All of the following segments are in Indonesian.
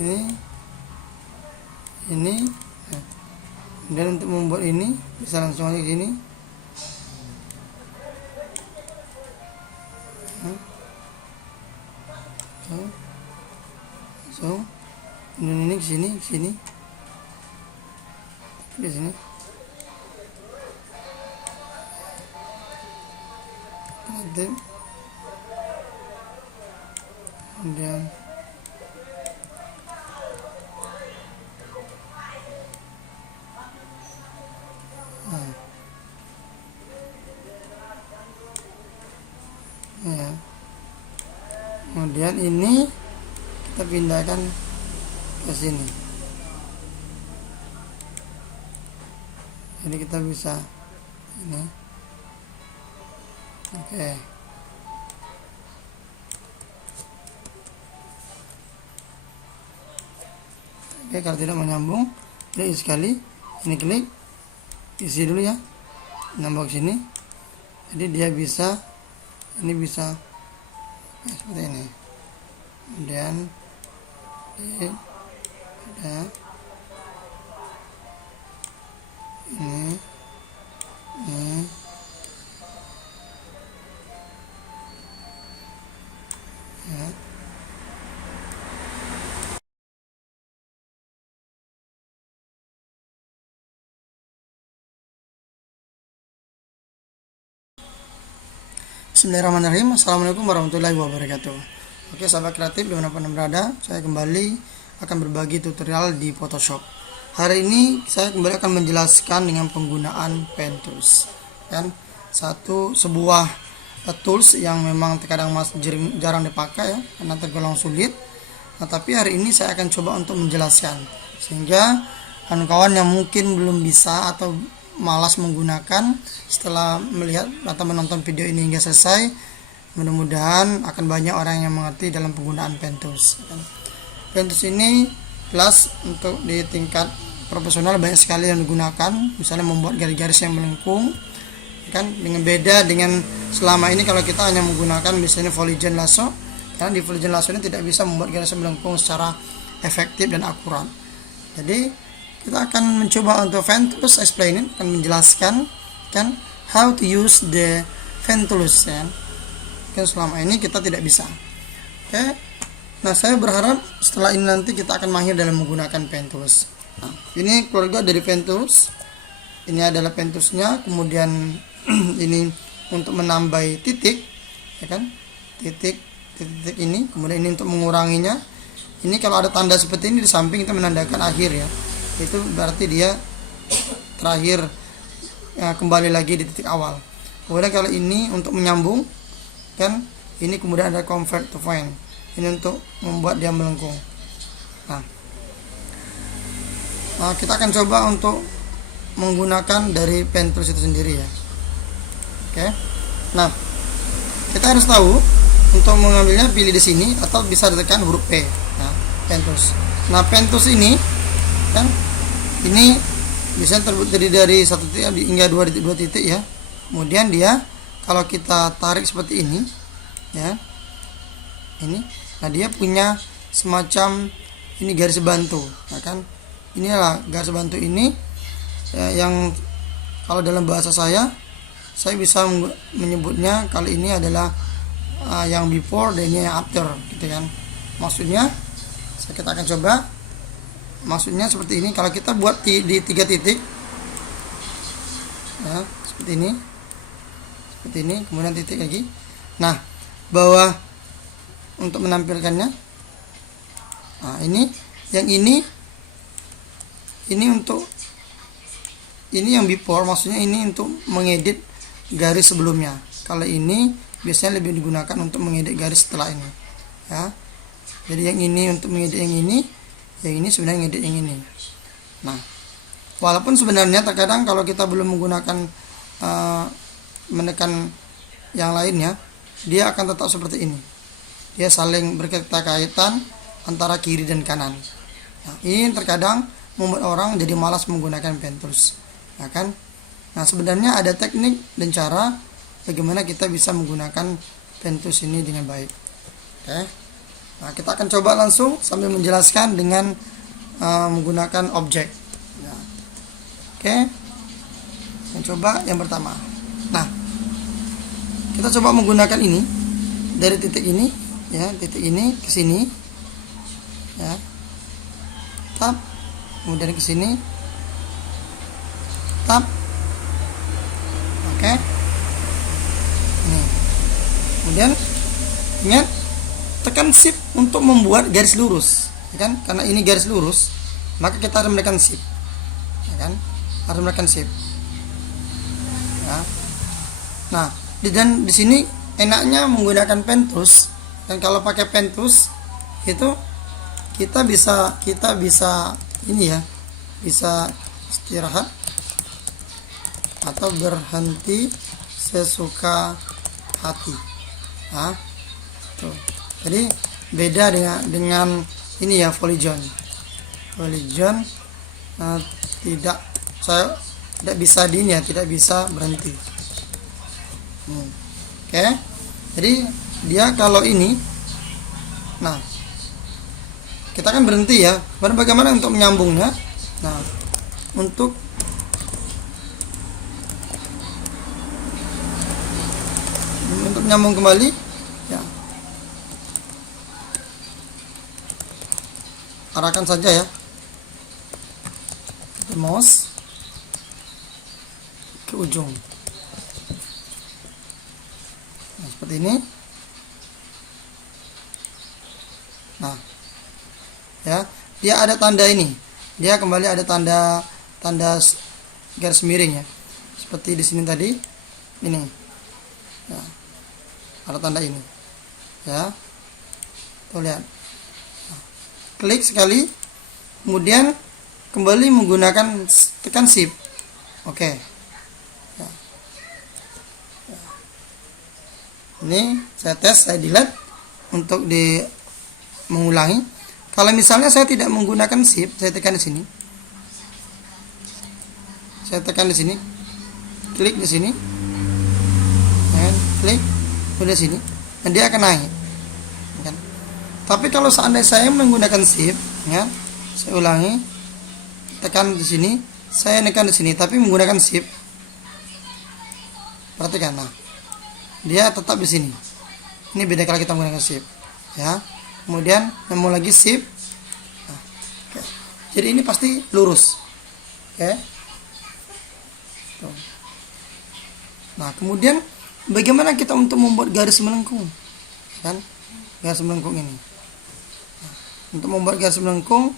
ini. Nah, dan untuk membuat ini bisa langsung aja ke sini. Langsung ini ke sini, di sini. Kemudian ya. Kemudian ini kita pindahkan ke sini. Jadi kita bisa ini. Oke. Oke, kalau tidak menyambung, klik sekali. Ini klik, isi dulu ya. Nambah ke sini. Jadi dia bisa, ini bisa seperti ini. Kemudian ada ini ya. Bismillahirrahmanirrahim. Assalamualaikum warahmatullahi wabarakatuh. Oke sahabat kreatif dimanapun Anda berada, saya kembali akan berbagi tutorial di Photoshop. Hari ini saya kembali akan menjelaskan dengan penggunaan pen tools. Kan sebuah tools yang memang terkadang jarang dipakai ya, karena tergolong sulit. Nah, tapi hari ini saya akan coba untuk menjelaskan sehingga kawan-kawan yang mungkin belum bisa atau malas menggunakan setelah melihat atau menonton video ini hingga selesai, mudah-mudahan akan banyak orang yang mengerti dalam penggunaan pen tools. Pen tools ini jelas untuk di tingkat profesional banyak sekali yang digunakan, misalnya membuat garis-garis yang melengkung kan, dengan beda dengan selama ini kalau kita hanya menggunakan misalnya Polygon lasso, karena di Polygon lasso ini tidak bisa membuat garis yang melengkung secara efektif dan akurat. Jadi kita akan mencoba untuk pen tools explaining, akan menjelaskan kan how to use the pen tools ya. Kan selama ini kita tidak bisa. Oke. Nah, saya berharap setelah ini nanti kita akan mahir dalam menggunakan pen tools. Nah, ini keluarga dari pen tools. Ini adalah pen toolsnya, kemudian ini untuk menambah titik ya kan. Titik ini, kemudian ini untuk menguranginya. Ini kalau ada tanda seperti ini di samping itu menandakan akhir ya. Itu berarti dia terakhir ya, kembali lagi di titik awal. Kemudian kalau ini untuk menyambung kan, ini kemudian ada convert to point, ini untuk membuat dia melengkung. Nah, kita akan coba untuk menggunakan dari pen tools itu sendiri ya. Oke. Nah, kita harus tahu untuk mengambilnya pilih di sini atau bisa ditekan huruf P. Nah, pen tools. Nah, pen tools ini kan ini bisa terdiri dari satu titik hingga dua titik ya. Kemudian dia kalau kita tarik seperti ini ya, ini, nah dia punya semacam ini garis bantu, nah kan inilah garis bantu ini ya, yang kalau dalam bahasa saya bisa menyebutnya kalau ini adalah yang before dan ini yang after gitu kan. Maksudnya kita akan coba. Maksudnya seperti ini, kalau kita buat di 3 titik ya, seperti ini, kemudian titik lagi. Nah, bawah untuk menampilkannya, nah ini yang ini untuk ini yang before, maksudnya ini untuk mengedit garis sebelumnya. Kalau ini biasanya lebih digunakan untuk mengedit garis setelah ini ya. Jadi yang ini untuk mengedit yang ini sebenarnya ngedit yang ini. Nah, walaupun sebenarnya terkadang kalau kita belum menggunakan menekan yang lainnya, dia akan tetap seperti ini. Dia saling berkaitan antara kiri dan kanan. Nah, ini terkadang membuat orang jadi malas menggunakan pen tools, ya kan? Nah, sebenarnya ada teknik dan cara bagaimana kita bisa menggunakan pen tools ini dengan baik. Oke. Nah, kita akan coba langsung sambil menjelaskan dengan menggunakan objek. Nah, oke, mencoba yang pertama. Nah, kita coba menggunakan ini dari titik ini, ya, titik ini ke sini, ya, tap, kemudian ke sini, tap, oke, ini, kemudian ingat tekan shift untuk membuat garis lurus, ya kan? Karena ini garis lurus, maka kita harus menekan shift, ya kan? Harus menekan shift. Ya. Nah, dan di sini enaknya menggunakan pen tools. Dan kalau pakai pen tools itu kita bisa ini ya, bisa istirahat atau berhenti sesuka hati. Nah, tuh. Jadi beda dengan ini ya, Polygon saya tidak bisa di ini ya, tidak bisa berhenti. Oke. Jadi dia kalau ini, nah kita kan berhenti ya. Bagaimana untuk menyambungnya? Nah, untuk menyambung kembali, ya, arahkan saja ya mouse ke ujung. Nah, seperti ini. Nah, ya, dia ada tanda ini. Dia kembali ada tanda garis miring ya. Seperti di sini tadi. Ini. Ya. Ada tanda ini. Ya. Tuh lihat. Nah, klik sekali. Kemudian kembali menggunakan tekan shift. Oke. Ya. Ya. Ini saya tes, saya delete untuk mengulangi. Kalau misalnya saya tidak menggunakan shift, saya tekan di sini. Saya tekan di sini. Klik di sini. Dan klik di sini. Dan dia akan naik. Kan? Tapi kalau seandainya saya menggunakan shift, ya, saya ulangi. Tekan di sini, saya tekan di sini, tapi menggunakan shift. Perhatikan, nah, dia tetap di sini. Ini beda kalau kita menggunakan shift, ya. Kemudian nemu lagi shift. Nah, okay. Jadi ini pasti lurus, oke. Nah, kemudian bagaimana kita untuk membuat garis melengkung, kan? Garis melengkung ini. Nah, untuk membuat garis melengkung,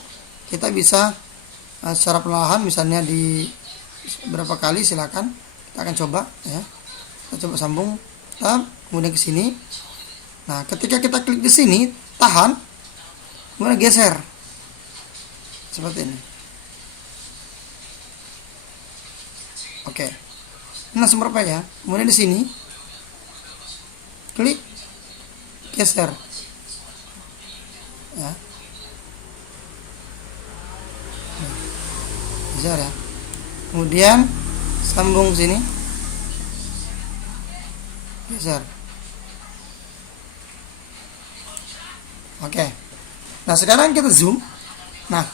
kita bisa secara perlahan, misalnya di berapa kali, silakan. Kita akan coba ya. Kita coba sambung, tab, kemudian ke sini. Nah, ketika kita klik di sini, tahan, kemudian geser. Seperti ini. Oke. Nah, seperti apa ya? Kemudian di sini klik, geser. Ya. Geser ya. Kemudian sambung sini. Geser. Oke. Nah, sekarang kita zoom. Nah,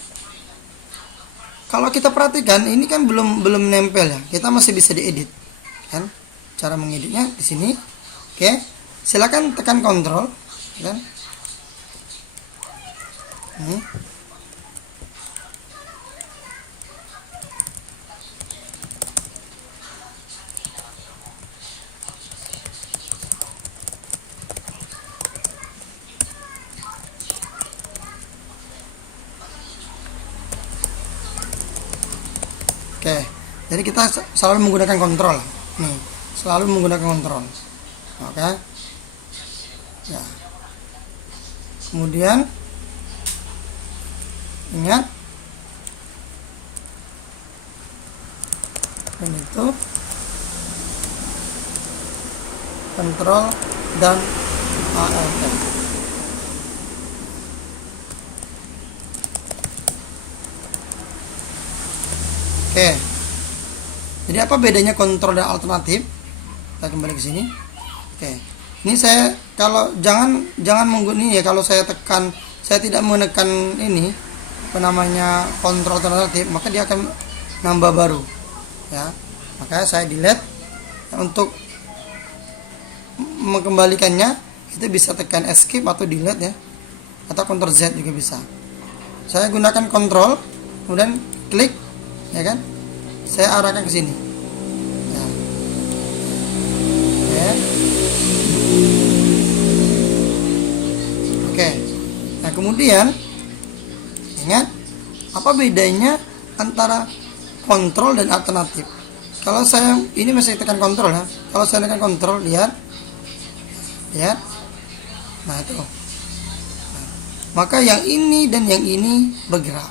kalau kita perhatikan ini kan belum nempel ya. Kita masih bisa diedit. Kan? Cara mengeditnya di sini. Oke. Silakan tekan kontrol, kan? Oke, jadi kita selalu menggunakan kontrol. Nih, selalu menggunakan kontrol. Oke. Ya. Kemudian ingat ini itu kontrol dan ALT. Oke. Jadi apa bedanya kontrol dan alternatif? Kita kembali ke sini. Oke. Ini saya kalau jangan menggunakan ya, kalau saya tekan, saya tidak menekan ini apa namanya kontrol alternatif, maka dia akan nambah baru ya. Makanya saya delete. Untuk mengembalikannya itu bisa tekan escape atau delete ya, atau Ctrl Z juga bisa. Saya gunakan kontrol kemudian klik ya kan, saya arahkan ke sini ya. Oke. Nah kemudian ingat, apa bedanya antara kontrol dan alternatif? Kalau saya ini masih tekan kontrol ya, kalau saya tekan kontrol, lihat nah itu, maka yang ini dan yang ini bergerak.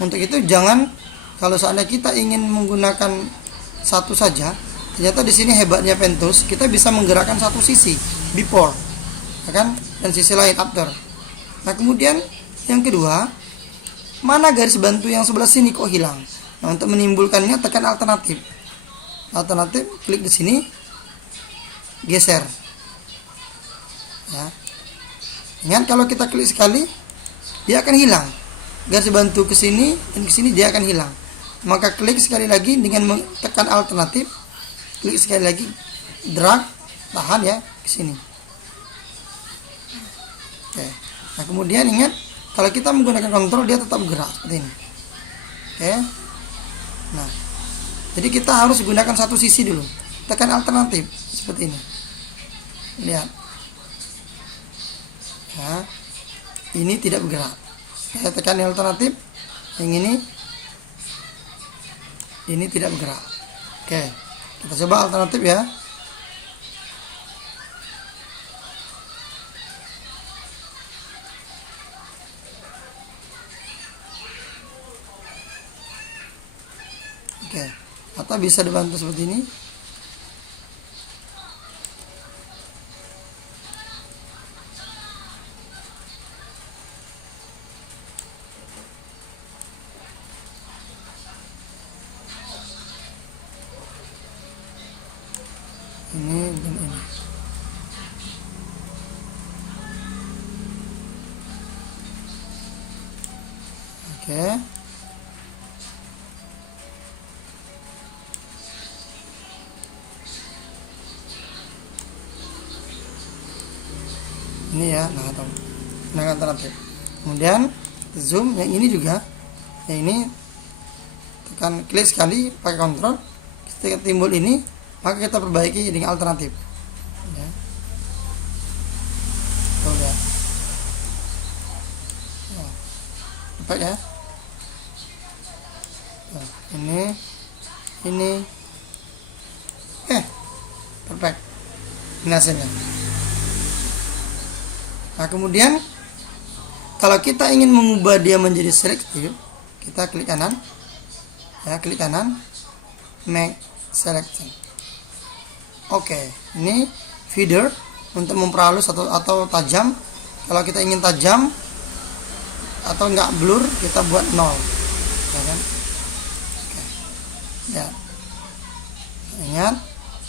Untuk itu jangan, kalau seandainya kita ingin menggunakan satu saja, ternyata di sini hebatnya Pentus, kita bisa menggerakkan satu sisi before ya kan, dan sisi lain after. Nah kemudian yang kedua, mana garis bantu yang sebelah sini kok hilang? Nah untuk menimbulkannya tekan alternatif, klik di sini, geser ya. Ingat kalau kita klik sekali dia akan hilang, garis bantu ke sini dan ke sini dia akan hilang. Maka klik sekali lagi dengan tekan alternatif, klik sekali lagi, drag, tahan ya ke sini. Oke. Nah kemudian ingat, kalau kita menggunakan kontrol dia tetap gerak seperti ini. Oke. Nah jadi kita harus gunakan satu sisi dulu, tekan alternatif seperti ini, lihat ya, ini tidak bergerak. Saya tekan alternatif, yang ini tidak bergerak. Oke, kita coba alternatif ya. Oke, atau bisa dibantu seperti ini. Ini dan ini. Oke. Ini ya, nah atau alternatif. Kemudian zoom yang ini juga, yang ini tekan klik sekali pakai kontrol, ketika timbul ini maka kita perbaiki dengan alternatif ya. Tuh ya, perfect ya. Nah, ini perfect, ini hasilnya. Nah kemudian kalau kita ingin mengubah dia menjadi selektif, kita klik kanan ya, klik kanan, make selection. Oke, ini feeder untuk memperhalus atau tajam. Kalau kita ingin tajam atau enggak blur, kita buat 0 ya kan. Oke. Ya, ingat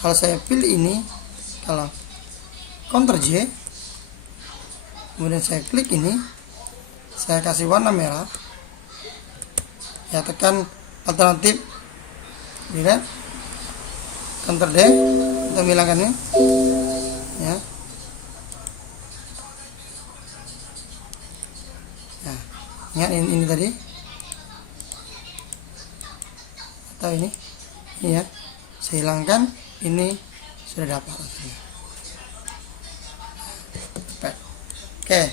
kalau saya pilih ini, kalau Ctrl J kemudian saya klik ini, saya kasih warna merah ya, tekan alternatif, lihat Ctrl D untuk menghilangkannya ya. Nah, ingat ini tadi atau ini ya, saya hilangkan, ini sudah dapat hasilnya. Oke,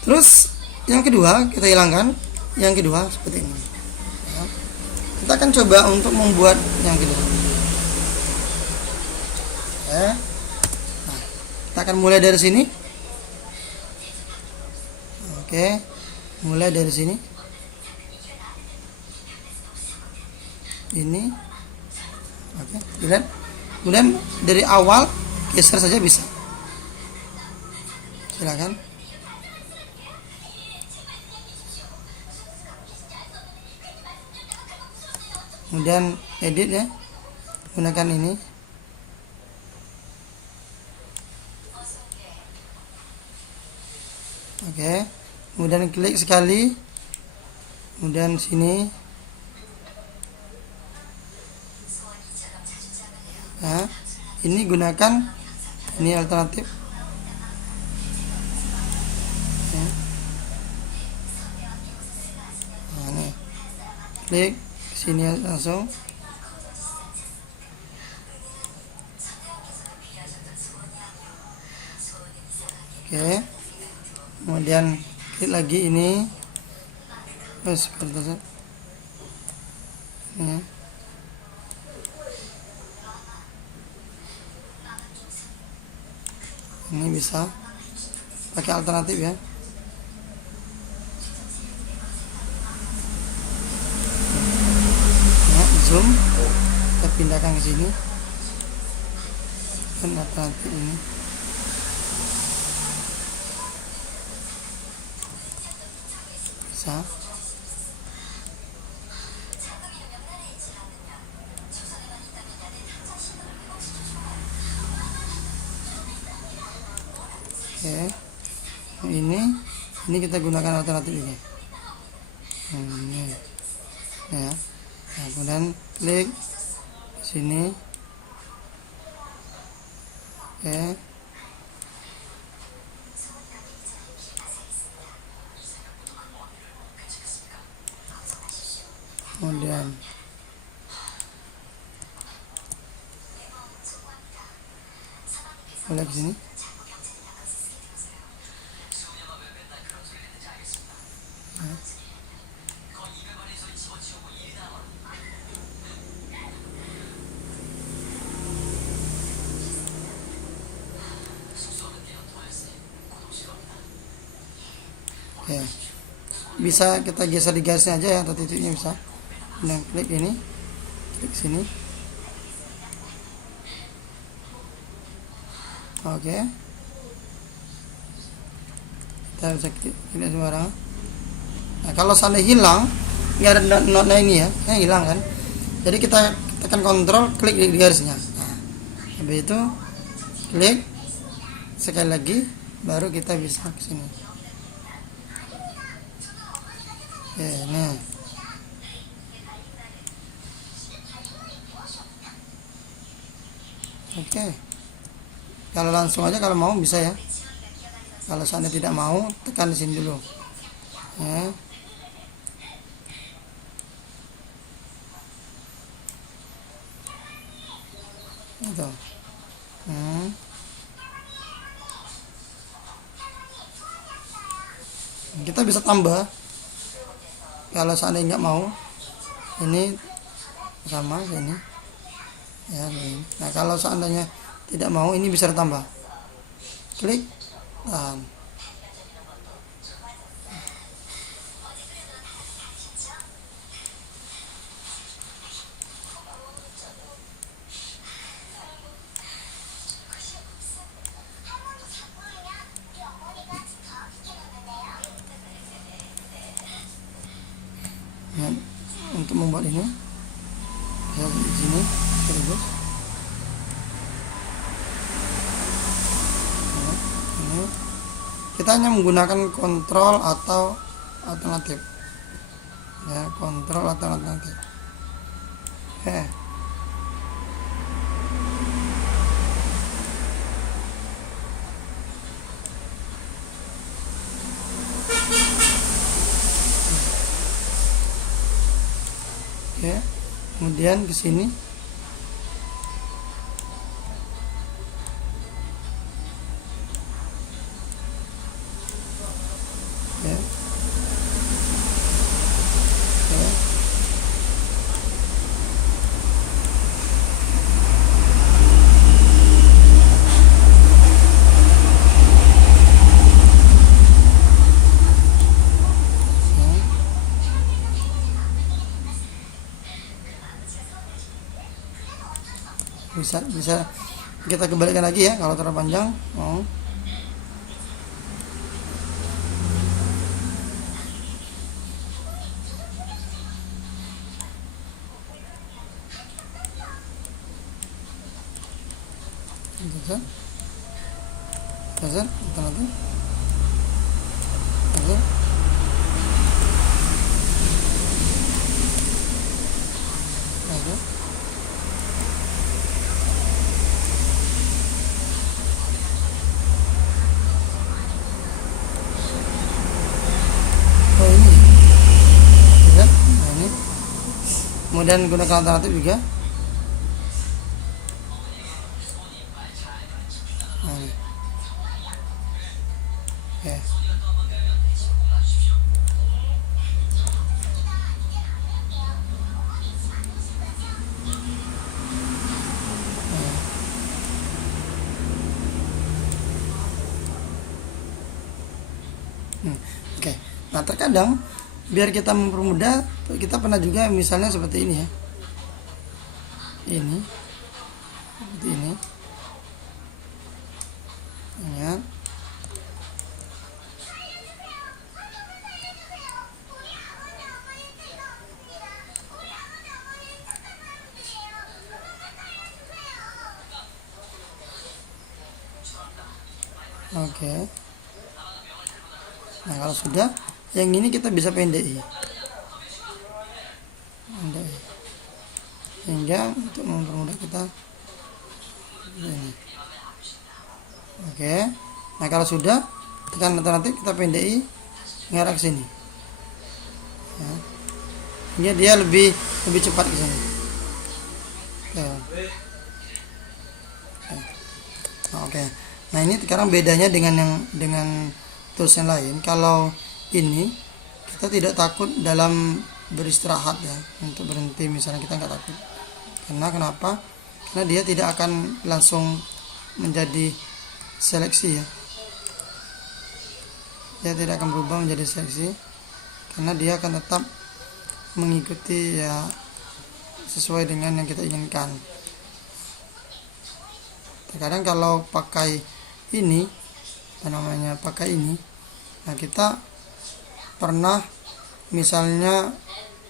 terus yang kedua kita hilangkan, yang kedua seperti ini ya. Kita akan coba untuk membuat yang kedua ya. Nah, kita akan mulai dari sini. Oke, mulai dari sini, ini oke, lihat. Kemudian dari awal geser saja bisa, silakan. Kemudian edit ya, gunakan ini Oke, kemudian klik sekali, kemudian sini. Nah, ini gunakan ini alternatif. Nah, nih. Klik sini langsung. Oke, kemudian klik lagi ini, terus seperti itu. Ini. Ini bisa pakai alternatif ya. Nah, zoom, kita pindahkan ke sini. Dan alternatif ini. Bisa. Oke, ini kita gunakan alternatif ini. Ini ya. Nah, kemudian klik sini. Oke, kemudian boleh ke sini. Oke, bisa kita geser di garisnya aja ya, atau titiknya bisa. Dan klik ini, klik sini. Oke, kita bisa klik sembarangan. Nah, kalau seandainya hilang, nggak ada notnya ini ya, hilang kan. Jadi kita tekan kontrol, klik di garisnya. Nah, habis itu klik sekali lagi, baru kita bisa ke sini. Nah, oke. Kalau langsung aja, kalau mau bisa ya. Kalau seandainya tidak mau, tekan di sini dulu. Ya. Itu. Kita bisa tambah. Kalau seandainya nggak mau, ini sama ini ya, ini. Nah, kalau seandainya tidak mau, ini bisa ditambah. Klik dan ya, untuk membuat ini ya, di sini terus ya, ini kita hanya menggunakan kontrol atau alternatif ya, kontrol atau alternatif. Oke, oke, kemudian ke sini. Oke. Oke. Bisa kita kembalikan lagi ya kalau terlalu panjang. Alternatif. Kemudian gunakan alternatif juga. Nah, ini. Oke. Oke. Nah, terkadang biar kita mempermudah, kita pernah juga misalnya seperti ini ya. Ini seperti ini. Ya. Oke. Nah, kalau sudah, yang ini kita bisa pendek. Sehingga untuk mempermudah kita ini. Oke. Nah, kalau sudah, tekan alternatif, kita pendek mengarah ke sini. Ya. Sehingga dia lebih cepat ke sini. Oke. Nah, ini sekarang bedanya dengan tools yang lain. Kalau ini kita tidak takut dalam beristirahat ya, untuk berhenti misalnya, kita nggak takut. Karena kenapa? Karena dia tidak akan langsung menjadi seleksi ya. Dia tidak akan berubah menjadi seleksi, karena dia akan tetap mengikuti ya sesuai dengan yang kita inginkan. Terkadang kalau pakai ini, pakai ini, nah kita pernah misalnya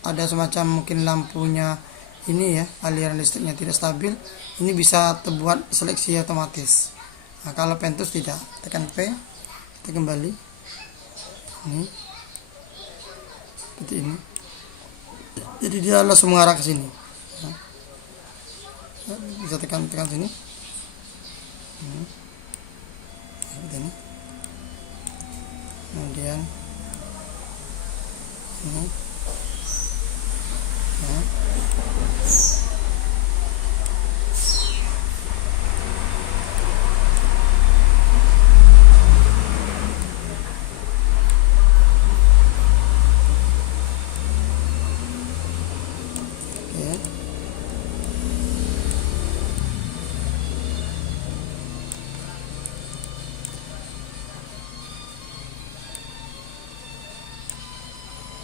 ada semacam mungkin lampunya ini ya, aliran listriknya tidak stabil, ini bisa terbuat seleksi otomatis. Nah, kalau Pentus tidak, tekan P, kita kembali ini seperti ini, jadi dia langsung mengarah ke sini. Nah, bisa tekan sini. Seperti ini. Kemudian ini. Ya.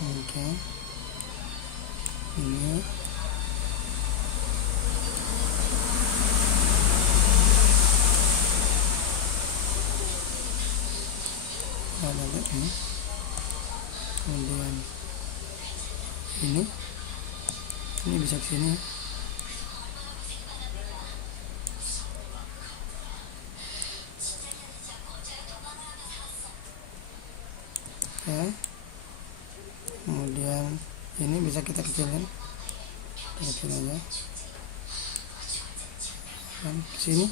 Oke. Ini ada ini. Kemudian ini bisa ke sini. Oke. Kemudian ini bisa kita kecilin aja dan sini.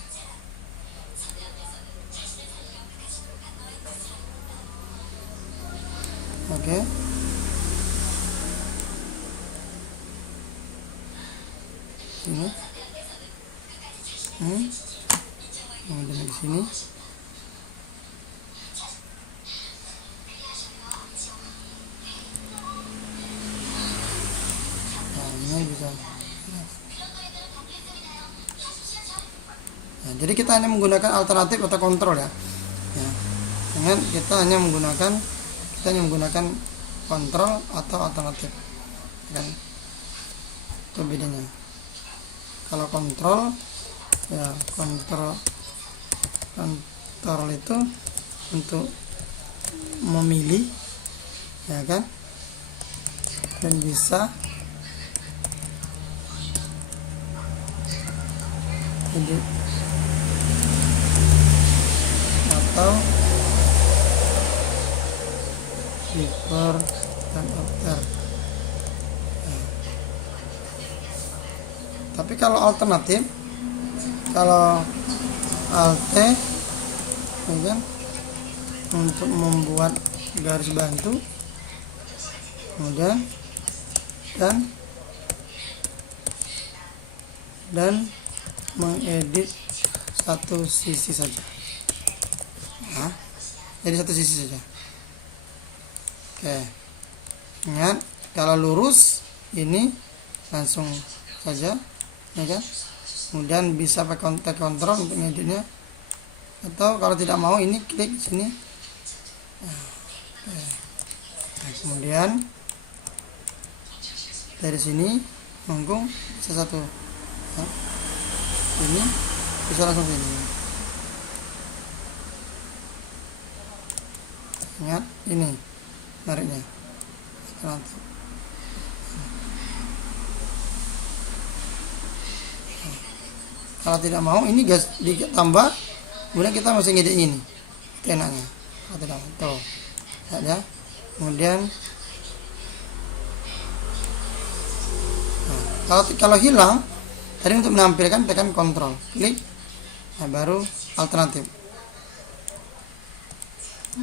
Oke. Sini. Kemudian di sini. Bisa. Nah, jadi kita hanya menggunakan alternatif atau kontrol ya. Dengan kita hanya menggunakan kontrol atau alternatif. Kan? Itu bedanya. Kalau kontrol ya, kontrol itu untuk memilih ya kan, dan bisa edit atau before dan after. Tapi kalau alternatif, kalau alt ya kan, untuk membuat garis bantu, kemudian dan dan mengedit satu sisi saja. Nah, jadi satu sisi saja. Oke, ingat kalau lurus ini langsung saja, ya kan? Kemudian bisa pakai kontrol untuk ngeditnya, atau kalau tidak mau ini klik sini. Nah, kemudian dari sini menggung bisa satu, nah, ini bisa langsung sini. Ingat ini nariknya. Nanti. Kalau tidak mau ini gas ditambah, kemudian kita masih ngedit ini. Itu enaknya. Kalau tidak mau, tuh, ya. Kemudian, nah, kalau hilang, tadi untuk menampilkan tekan kontrol, klik, nah baru alternatif.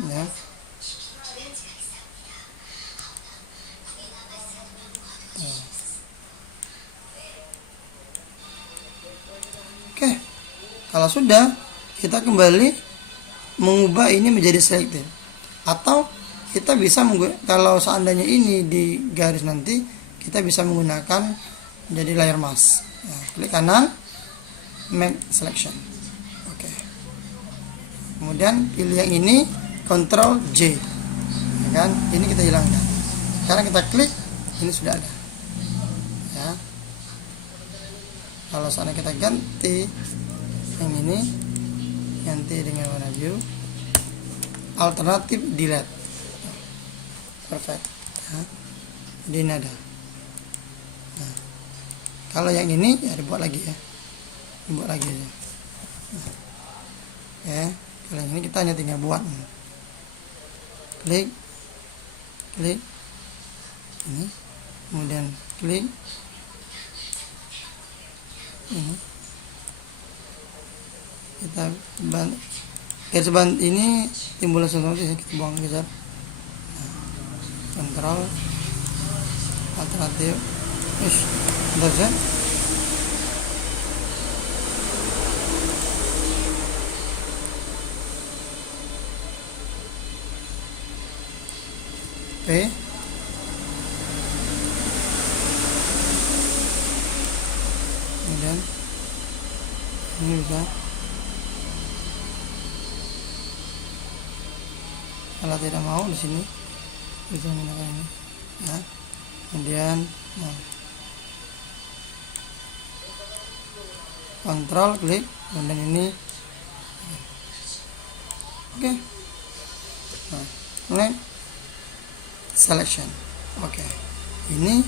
Ya. Oke, kalau sudah, kita kembali mengubah ini menjadi selected. Atau kita bisa kalau seandainya ini di garis nanti, kita bisa menggunakan menjadi layer mask. Nah, klik kanan, make selection. Oke. Kemudian pilih yang ini, Ctrl J. Ya kan? Ini kita hilangkan. Sekarang kita klik, ini sudah ada. Ya. Kalau sana kita ganti yang ini, ganti dengan warna biru, alternatif delete, perfect. Nah, jadi ini ada. Nah, kalau yang ini ya dibuat lagi ya, dibuat lagi aja. Nah, ya, kalau yang ini kita hanya tinggal buat, klik, klik, ini, kemudian klik. Ini kita garis band ini timbul langsung kita buang kejar. Nah, kontrol alternatif, bentar ya. Oke. Kemudian ini bisa, kalau tidak mau di sini bisa menggunakan ini ya. Kemudian kontrol klik, kemudian ini. Oke. Nah, mulai selection. Oke. Ini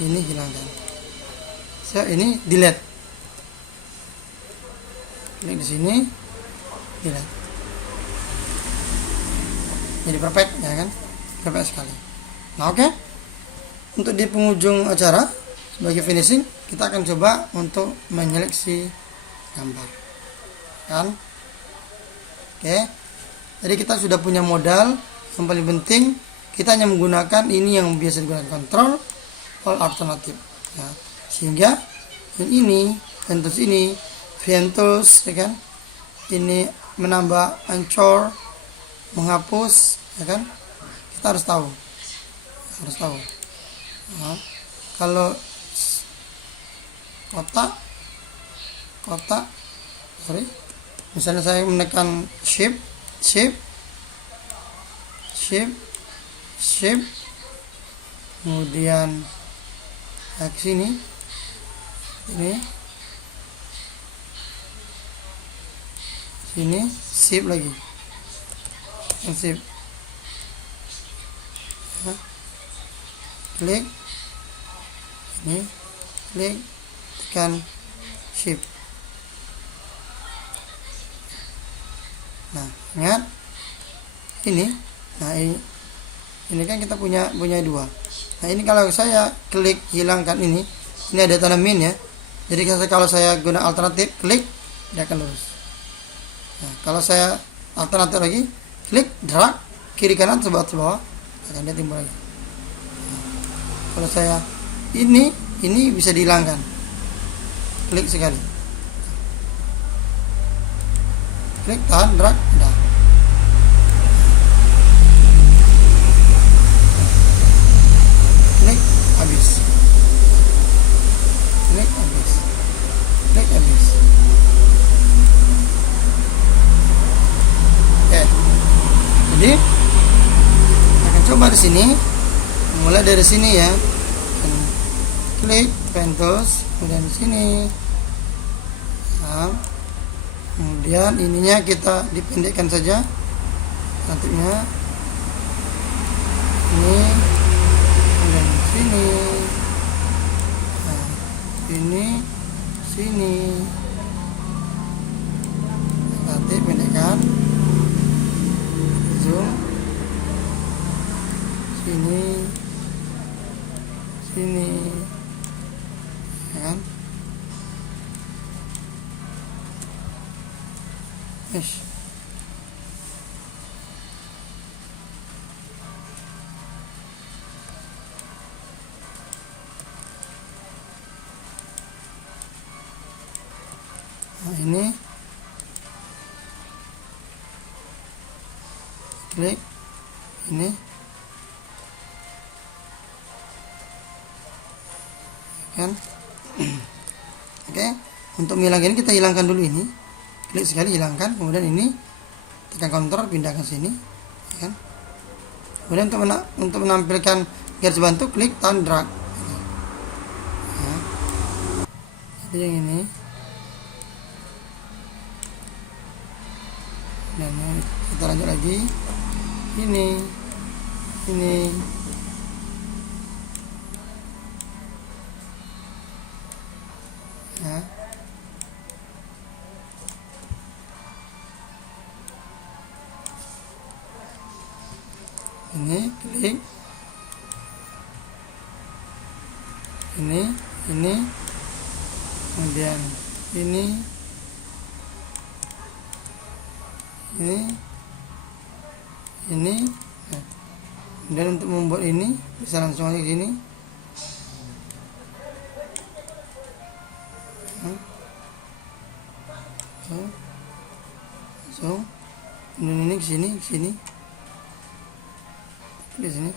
hilangkan. So, ini delete. Klik di sini, delete. Jadi perfect, ya kan? Perfect sekali. Nah, oke. Untuk di penghujung acara sebagai finishing, kita akan coba untuk menyeleksi gambar. Kan? Oke. Jadi kita sudah punya modal. Yang paling penting kita hanya menggunakan ini yang biasa digunakan, control all alternatif. Ya. Sehingga yang ini, tools ini, tools, ya kan? Ini menambah ancor, menghapus, ya kan? Kita harus tahu. Nah, kalau kotak, misalnya saya menekan shift, kemudian ke sini, sini shift lagi, shift, ya. Klik ini, klik, tekan shift. Nah, ingat ini. Nah, ini kan kita punya dua. Nah, ini kalau saya klik hilangkan ini ada tanda min ya. Jadi kalau saya guna alternatif klik, dia akan lurus. Nah, kalau saya alternatif lagi klik drag kiri kanan ke bawah, akan dia timbul lagi. Nah, kalau saya ini bisa dihilangkan. klik sekali, klik, tahan, drag, udah. Klik, habis, klik, habis, klik, habis. Oke, jadi akan coba di sini, mulai dari sini ya, klik Pentos, kemudian di sini. Nah, kemudian ininya kita dipendekkan saja cantiknya, ini, kemudian sini, nah, ini, sini, nanti pendekkan, zoom, sini, sini, ya kan? Yes. Nah, ini klik, ini kan. Oke, untuk menghilangkan ini kita hilangkan dulu ini, klik sekali, hilangkan, kemudian ini tekan kontrol, pindahkan sini, ya kan. Kemudian untuk menampilkan garis bantu, klik tahan, drag, ya. Jadi yang ini, dan kita lanjut lagi, ini, ya. Ini klik, ini, kemudian ini, nah. Dan untuk membuat ini bisa langsung aja ke sini, langsung, ini ke sini, di sini,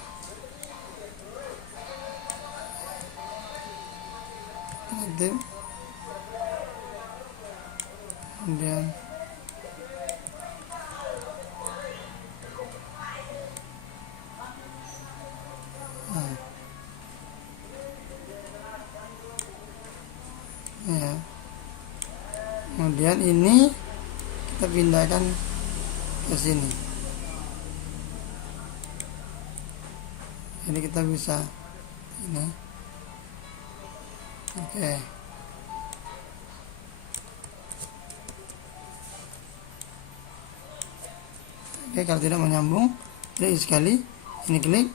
kemudian ya, kemudian ini kita pindahkan ke sini, jadi kita bisa ini. Oke, kalau tidak menyambung, klik sekali, ini klik,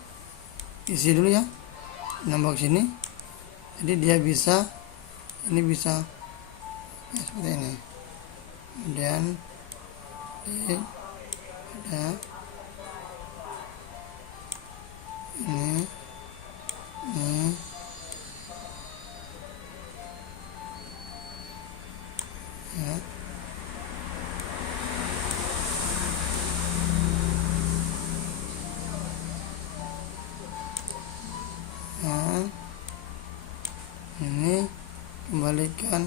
isi dulu ya, nambah ke sini, jadi dia bisa, ini bisa ya, seperti ini. Kemudian ada ini, ya. Nah, ini kembalikan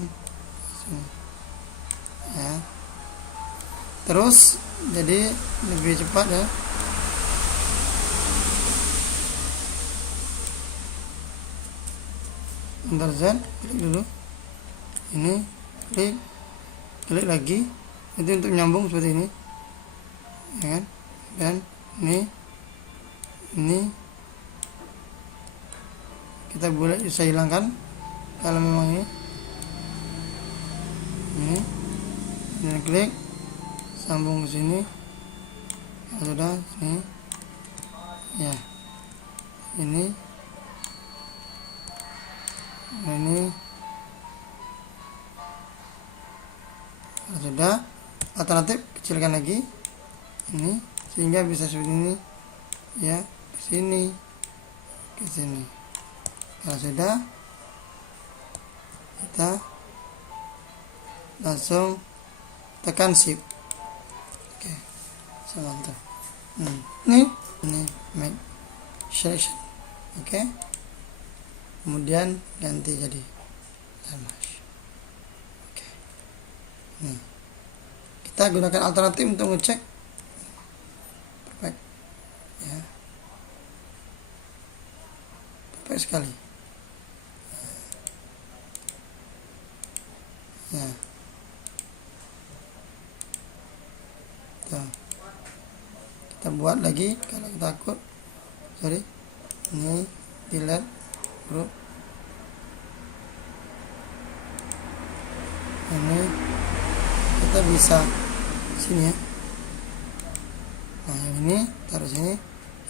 sini, ya. Terus jadi lebih cepat ya. Enter Z, klik dulu, ini klik lagi, itu untuk nyambung seperti ini, ya kan. Dan ini kita boleh bisa hilangkan kalau memang ini, dan klik, sambung ke sini, ya sudah, sini, ya, ini, ya sudah. Alternatif kecilkan lagi ini sehingga bisa seperti ini ya, ke sini, kalau sudah kita langsung tekan shift. Oke, saya mantap. Ini make selection. Oke, kemudian ganti jadi mesh. Oke, nih kita gunakan alternatif untuk ngecek. Perfect ya, perfect sekali ya. Tuh. Kita buat lagi kalau kita takut. Sorry, ini delete group. Ini kita bisa sini ya. Nah, yang ini taruh sini.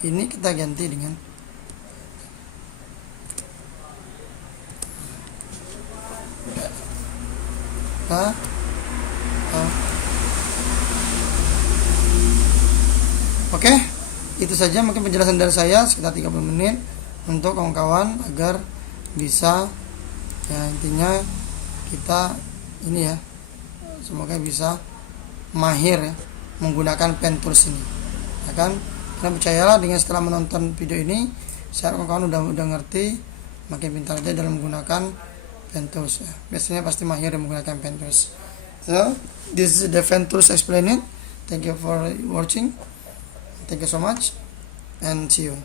Ini kita ganti dengan Oke, itu saja mungkin penjelasan dari saya sekitar 30 menit untuk kawan-kawan agar bisa ya, intinya kita ini ya, semoga bisa mahir ya menggunakan pen tools ini ya kan. Karena percayalah dengan setelah menonton video ini, saya kawan-kawan udah ngerti, makin pintar aja dalam menggunakan pen tools ya. Biasanya pasti mahir yang menggunakan pen tools. So, this is the pen tools explained. Thank you for watching. Thank you so much and see you.